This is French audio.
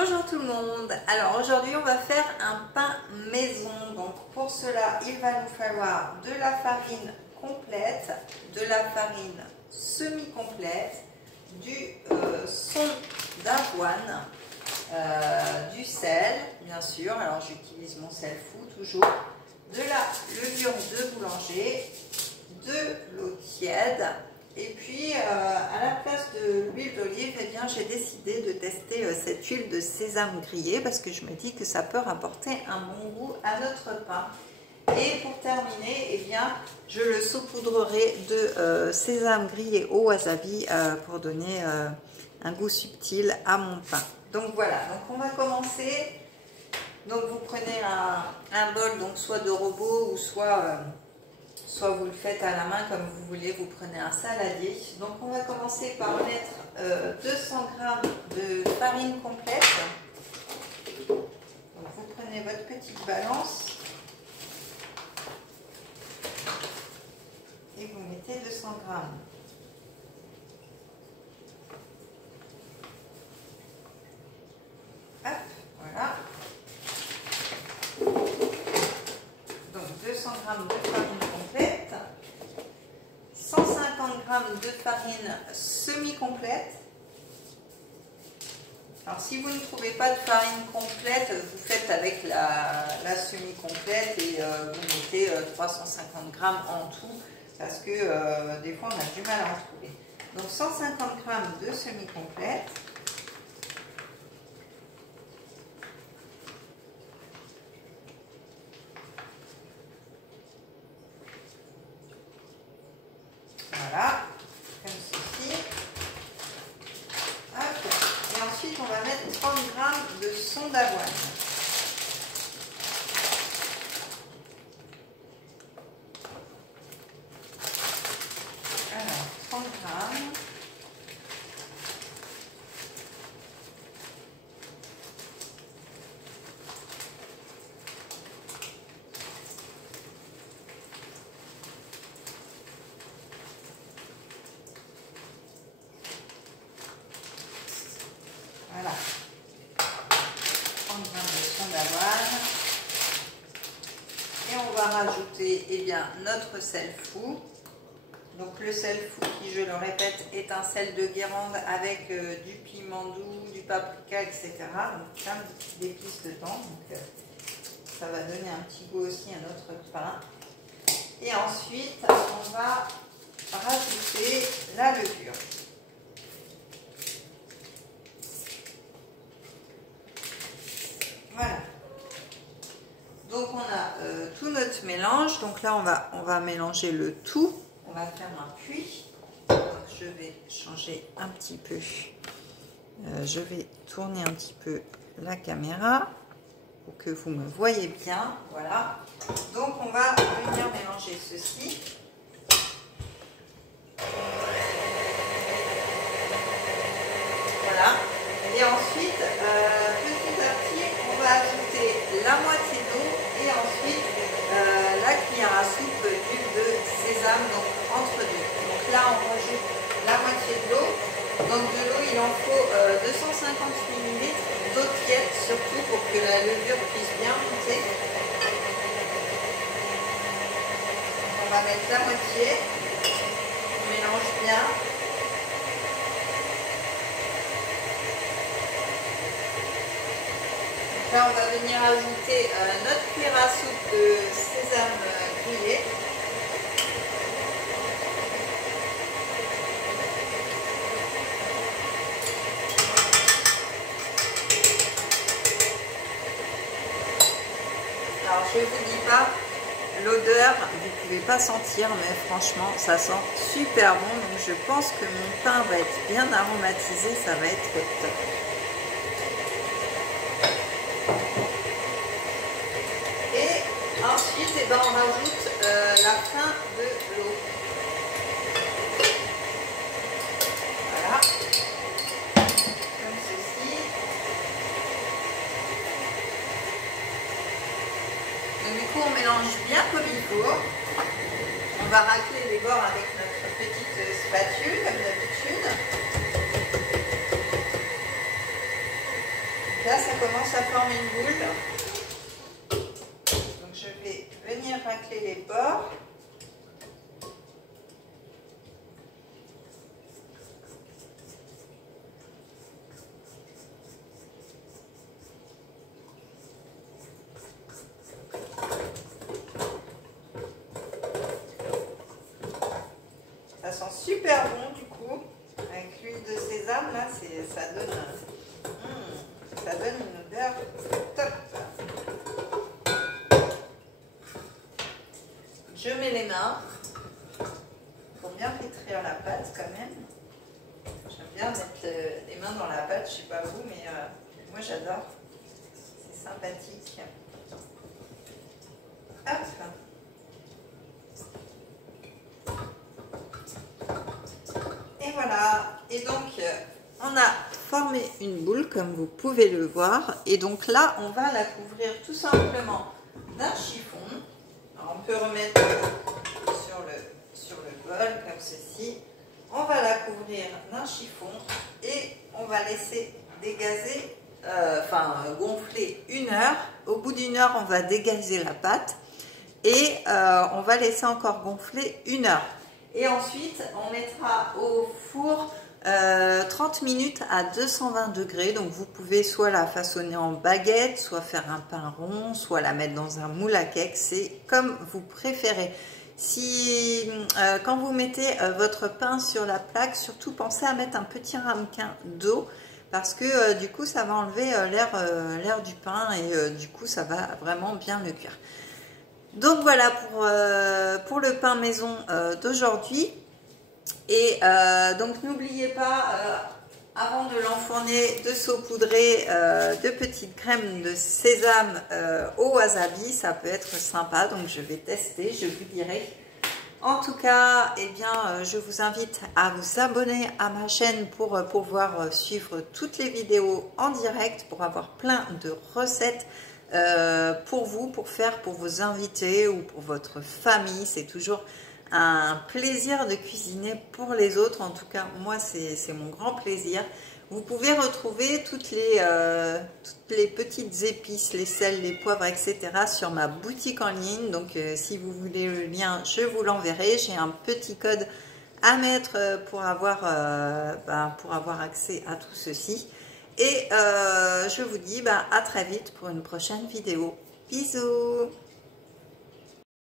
Bonjour tout le monde. Alors aujourd'hui on va faire un pain maison. Donc pour cela il va nous falloir de la farine complète, de la farine semi-complète, du son d'avoine, du sel bien sûr, alors j'utilise mon sel fou toujours, de la levure de boulanger, de l'eau tiède. Et puis, à la place de l'huile d'olive, eh bien, j'ai décidé de tester cette huile de sésame grillée parce que je me dis que ça peut rapporter un bon goût à notre pain. Et pour terminer, eh bien, je le saupoudrerai de sésame grillé au wasabi pour donner un goût subtil à mon pain. Donc voilà, donc on va commencer. Donc vous prenez un bol, donc soit de robot ou soit vous le faites à la main comme vous voulez, vous prenez un saladier. Donc on va commencer par mettre 200 g de farine complète. Donc vous prenez votre petite balance et vous mettez 200 g. Hop, voilà. Donc 200 g de farine complète, 150 g de farine semi-complète. Alors si vous ne trouvez pas de farine complète, vous faites avec la semi-complète et vous mettez 350 g en tout parce que des fois on a du mal à en trouver. Donc 150 g de semi-complète. Voilà, comme ceci. Hop. Et ensuite, on va mettre 30 g de son d'avoine. Alors, 30 g. Voilà, 30 g de son d'avoine. Et on va rajouter notre sel fou. Donc le sel fou qui, je le répète, est un sel de Guérande avec du piment doux, du paprika, etc. Donc plein de petites épices dedans. Donc ça va donner un petit goût aussi à notre pain. Et ensuite, on va rajouter la levure. Voilà. Donc on a tout notre mélange. Donc là on va mélanger le tout. On va faire un puits. Donc, je vais changer un petit peu. Je vais tourner un petit peu la caméra pour que vous me voyez bien. Voilà. Donc on va venir mélanger ceci. Voilà. Et ensuite, petit à petit, on va ajouter la moitié d'eau et ensuite la cuillère à soupe d'huile de sésame, donc entre deux. Donc là, on rajoute la moitié de l'eau. Donc de l'eau, il en faut 250 ml d'eau tiède, surtout pour que la levure puisse bien monter. On va mettre la moitié. On mélange bien. Là, on va venir ajouter notre cuillère à soupe de sésame grillé. Alors, je ne vous dis pas, l'odeur, vous ne pouvez pas sentir, mais franchement, ça sent super bon. Donc, je pense que mon pain va être bien aromatisé, ça va être top. Ensuite, on rajoute la fin de l'eau. Voilà. Comme ceci. Donc, du coup, on mélange bien comme il faut. On va racler les bords avec notre petite spatule, comme d'habitude. là, ça commence à former une boule. Donc je vais venir racler les bords. Ça sent super bon du coup, avec l'huile de sésame, là, ça donne une odeur top. Je mets les mains pour bien pétrir la pâte quand même. J'aime bien mettre les mains dans la pâte, je sais pas vous, mais moi j'adore. C'est sympathique. Hop. Et voilà, et donc on a formé une boule comme vous pouvez le voir, et donc là on va la couvrir tout simplement d'un chiffon. Alors, on peut remettre sur le bol comme ceci. On va la couvrir d'un chiffon et on va laisser dégazer, gonfler 1 heure. Au bout d'1 heure on va dégazer la pâte et on va laisser encore gonfler 1 heure. Et ensuite, on mettra au four 30 minutes à 220 degrés. Donc, vous pouvez soit la façonner en baguette, soit faire un pain rond, soit la mettre dans un moule à cake. C'est comme vous préférez. Si, quand vous mettez votre pain sur la plaque, surtout pensez à mettre un petit ramequin d'eau parce que du coup, ça va enlever l'air du pain et du coup, ça va vraiment bien le cuire. Donc voilà pour le pain maison d'aujourd'hui. Et donc n'oubliez pas, avant de l'enfourner, de saupoudrer de petites crèmes de sésame au wasabi. Ça peut être sympa, donc je vais tester, je vous dirai. En tout cas, eh bien, je vous invite à vous abonner à ma chaîne pour pouvoir suivre toutes les vidéos en direct, pour avoir plein de recettes pour vous, pour faire pour vos invités ou pour votre famille. C'est toujours un plaisir de cuisiner pour les autres. En tout cas, moi, c'est mon grand plaisir. Vous pouvez retrouver toutes les petites épices, les sels, les poivres, etc. sur ma boutique en ligne. Donc, si vous voulez le lien, je vous l'enverrai. J'ai un petit code à mettre pour avoir accès à tout ceci. Et je vous dis à très vite pour une prochaine vidéo. Bisous!